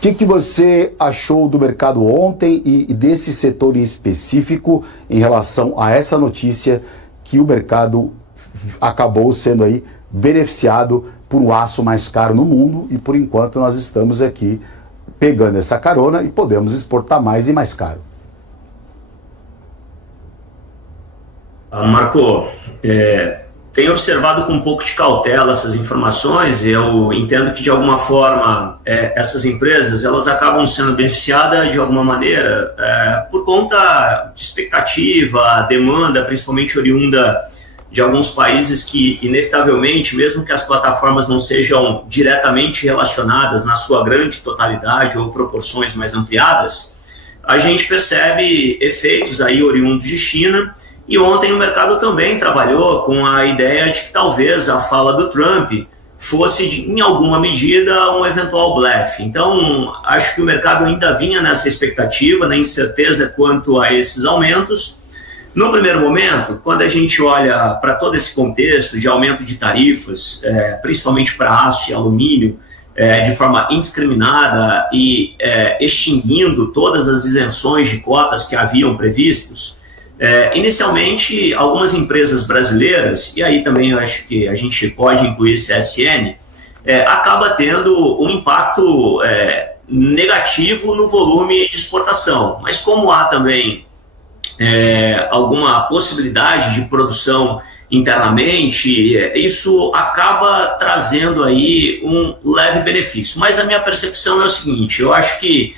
que você achou do mercado ontem e desse setor em específico em relação a essa notícia que o mercado acabou sendo aí beneficiado por um aço mais caro no mundo e por enquanto nós estamos aqui pegando essa carona e podemos exportar mais e mais caro? Marco, tenho observado com um pouco de cautela essas informações. Eu entendo que de alguma forma essas empresas elas acabam sendo beneficiadas de alguma maneira por conta de expectativa, demanda, principalmente oriunda de alguns países que inevitavelmente, mesmo que as plataformas não sejam diretamente relacionadas na sua grande totalidade ou proporções mais ampliadas, a gente percebe efeitos aí oriundos de China. E ontem o mercado também trabalhou com a ideia de que talvez a fala do Trump fosse, em alguma medida, um eventual blefe. Então, acho que o mercado ainda vinha nessa expectativa, na incerteza quanto a esses aumentos. No primeiro momento, quando a gente olha para todo esse contexto de aumento de tarifas, principalmente para aço e alumínio, de forma indiscriminada e extinguindo todas as isenções de cotas que haviam previstos, inicialmente, algumas empresas brasileiras, e aí também eu acho que a gente pode incluir CSN, acaba tendo um impacto negativo no volume de exportação. Mas como há também alguma possibilidade de produção internamente, isso acaba trazendo aí um leve benefício. Mas a minha percepção é o seguinte, eu acho que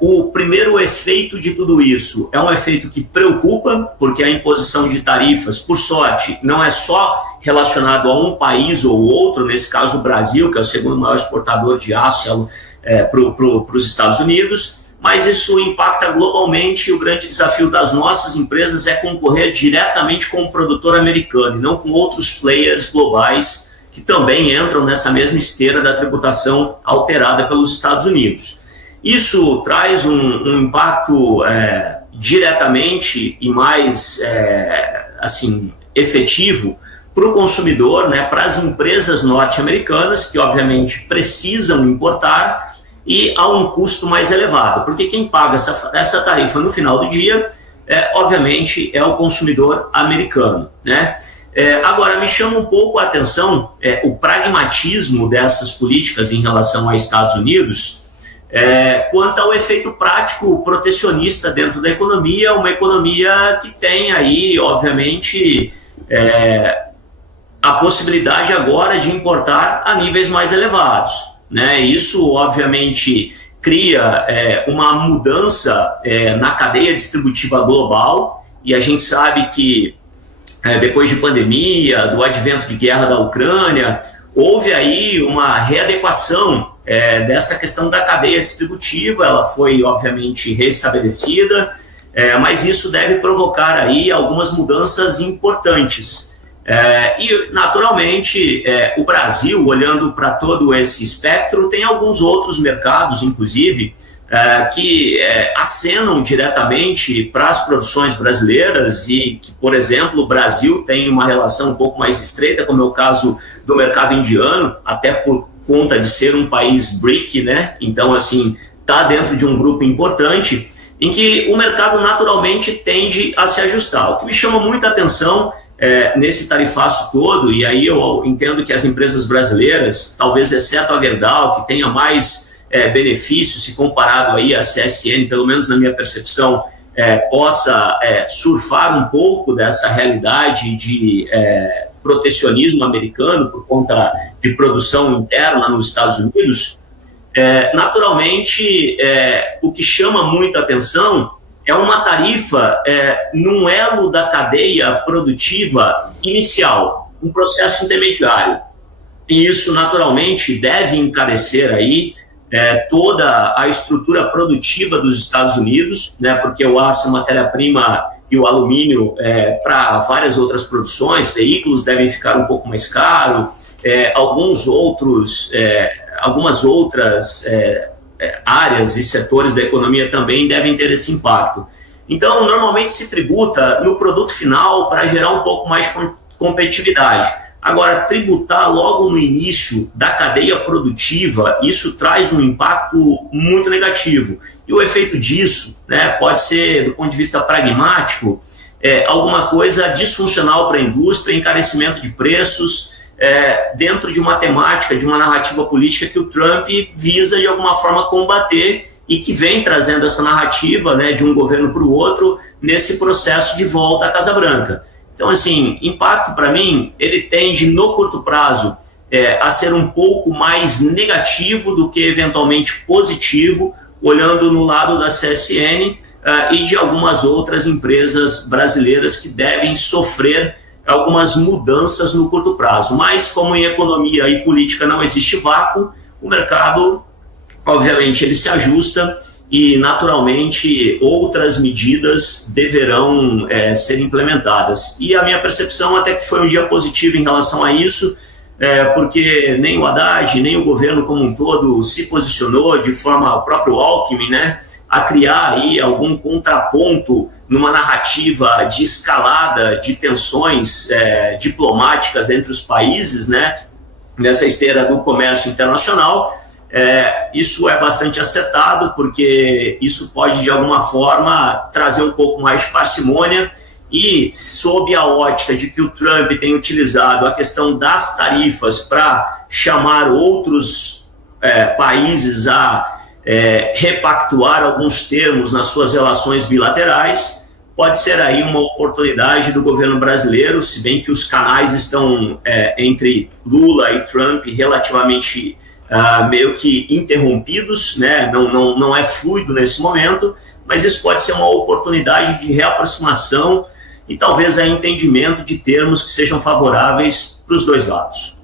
o primeiro efeito de tudo isso é um efeito que preocupa, porque a imposição de tarifas, por sorte, não é só relacionado a um país ou outro, nesse caso o Brasil, que é o segundo maior exportador de aço para os Estados Unidos, mas isso impacta globalmente. O grande desafio das nossas empresas é concorrer diretamente com o produtor americano e não com outros players globais que também entram nessa mesma esteira da tributação alterada pelos Estados Unidos. Isso traz um impacto diretamente e mais efetivo para o consumidor, né, para as empresas norte-americanas, que obviamente precisam importar e a um custo mais elevado, porque quem paga essa tarifa no final do dia, obviamente, é o consumidor americano, né? Agora, me chama um pouco a atenção o pragmatismo dessas políticas em relação aos Estados Unidos, quanto ao efeito prático protecionista dentro da economia, uma economia que tem aí, obviamente, a possibilidade agora de importar a níveis mais elevados, né? Isso, obviamente, cria uma mudança na cadeia distributiva global, e a gente sabe que depois de pandemia, do advento de guerra da Ucrânia, houve aí uma readequação dessa questão da cadeia distributiva. Ela foi, obviamente, restabelecida, mas isso deve provocar aí algumas mudanças importantes. E, naturalmente, o Brasil, olhando para todo esse espectro, tem alguns outros mercados, inclusive, que acenam diretamente para as produções brasileiras e que, por exemplo, o Brasil tem uma relação um pouco mais estreita, como é o caso do mercado indiano, até por conta de ser um país BRIC, né? Então, assim, está dentro de um grupo importante em que o mercado naturalmente tende a se ajustar. O que me chama muita atenção nesse tarifaço todo, e aí eu entendo que as empresas brasileiras, talvez exceto a Gerdau, que tenha mais benefício se comparado aí à CSN, pelo menos na minha percepção, possa surfar um pouco dessa realidade de protecionismo americano por conta de produção interna nos Estados Unidos. Naturalmente, o que chama muita atenção é uma tarifa num elo da cadeia produtiva inicial, um processo intermediário. E isso, naturalmente, deve encarecer aí toda a estrutura produtiva dos Estados Unidos, né, porque o aço é matéria-prima e o alumínio para várias outras produções. Veículos devem ficar um pouco mais caros, algumas outras áreas e setores da economia também devem ter esse impacto. Então, normalmente se tributa no produto final para gerar um pouco mais de competitividade. Agora, tributar logo no início da cadeia produtiva, isso traz um impacto muito negativo. E o efeito disso, né, pode ser, do ponto de vista pragmático, alguma coisa disfuncional para a indústria, encarecimento de preços, dentro de uma temática, de uma narrativa política que o Trump visa, de alguma forma, combater e que vem trazendo essa narrativa, né, de um governo para o outro nesse processo de volta à Casa Branca. Então, assim, impacto para mim, ele tende no curto prazo a ser um pouco mais negativo do que eventualmente positivo, olhando no lado da CSN e de algumas outras empresas brasileiras que devem sofrer algumas mudanças no curto prazo. Mas, como em economia e política não existe vácuo, o mercado, obviamente, ele se ajusta e, naturalmente, outras medidas deverão ser implementadas. E a minha percepção até que foi um dia positivo em relação a isso, porque nem o Haddad, nem o governo como um todo se posicionou de forma, o próprio Alckmin, né, a criar aí algum contraponto numa narrativa de escalada de tensões diplomáticas entre os países, né, nessa esteira do comércio internacional. Isso é bastante acertado, porque isso pode, de alguma forma, trazer um pouco mais de parcimônia e, sob a ótica de que o Trump tem utilizado a questão das tarifas para chamar outros países a repactuar alguns termos nas suas relações bilaterais, pode ser aí uma oportunidade do governo brasileiro, se bem que os canais estão entre Lula e Trump relativamente meio que interrompidos, né? Não é fluido nesse momento, mas isso pode ser uma oportunidade de reaproximação e talvez entendimento de termos que sejam favoráveis para os dois lados.